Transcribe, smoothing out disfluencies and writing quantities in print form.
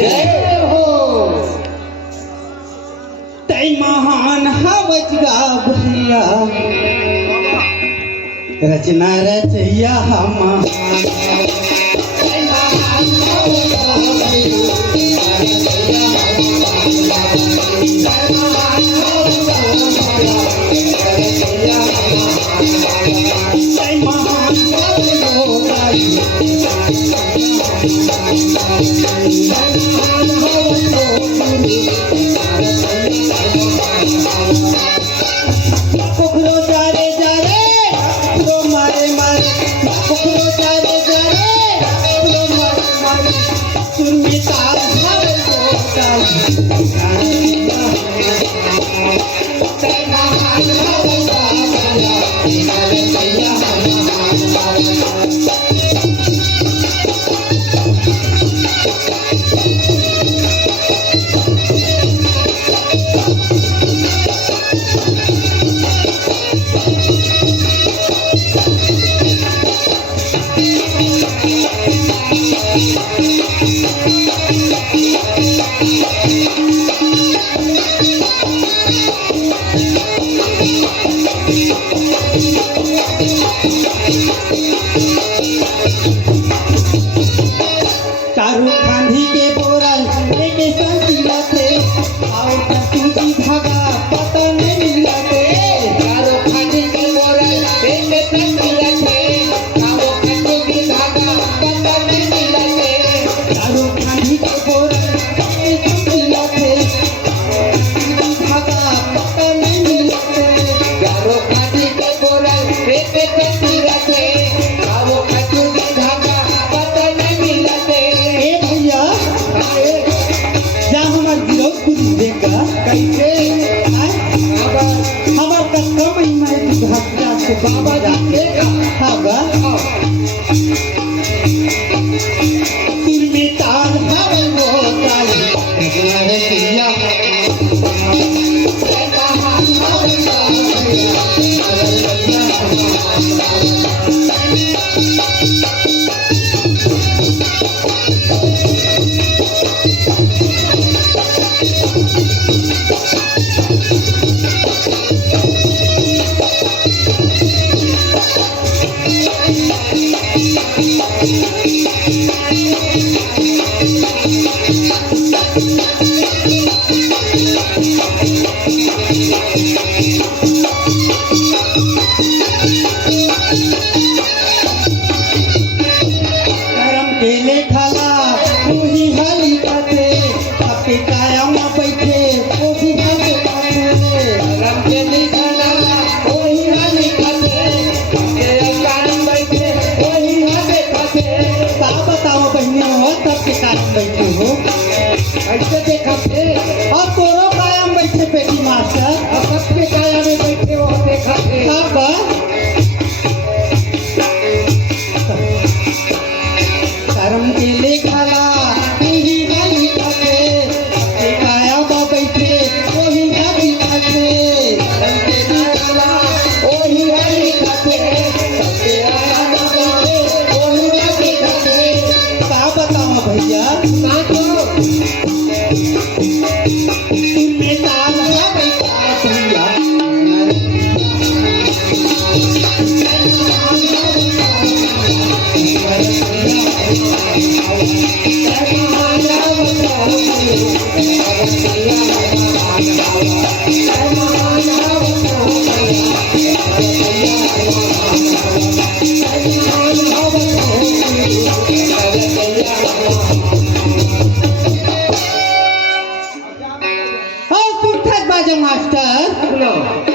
जय हो तै महान हवज गा भैया रचना रचैया महान तै महान हवज गा भैया रचना रचैया महान तै महान हवज गा पुखरो जारे जारे पुखरो मारे मारे पुखरो जारे जारे पुखरो मारे मारे सुरमी ताल भावे गोताल तै महान हवज गा भैया रचैया चारू खांधी के बोरल लेके संतीला थे आओ सूजी धागा पता नहीं मिला थे चारू खांधी के बोरल लेके संतीला थे आओ सूजी धागा पता नहीं मिला थे चारू खांधी के बोरल लेके संतीला थे सूजी धागा पता नहीं मिला थे चारू खांधी के बोरल लेके संतीला थे आओ सूजी धागा पता नहीं मिला थे कैसे हमार कम ही मैं भक्ता से बाबा जाएगा हागा सुर में ताल हवे वो ताल रचना रचैया तै महान हवज गा भैया रचैया केले खाला वही हाली खाते अपने काया में बैठे वो भी खाते खाते गरम केले खाला वही हाली खाते अपने काया में बैठे वही हाथे खाते क्या बताओ बहने हो तब के काया में बैठे हो ऐसे देखाते और तोरो काया में बैठे बेटी मास्टर और सबके काया में बैठे हो देखाते करम केले खाला वही हाली खाते अपने काया में बैठे वही हाथी खाते करम केले खाला वही हाली खाते अपने काया में बैठे वही हाथी खाते क्या बताओ भैया सुर में ताल हवे गा भैया मास्टर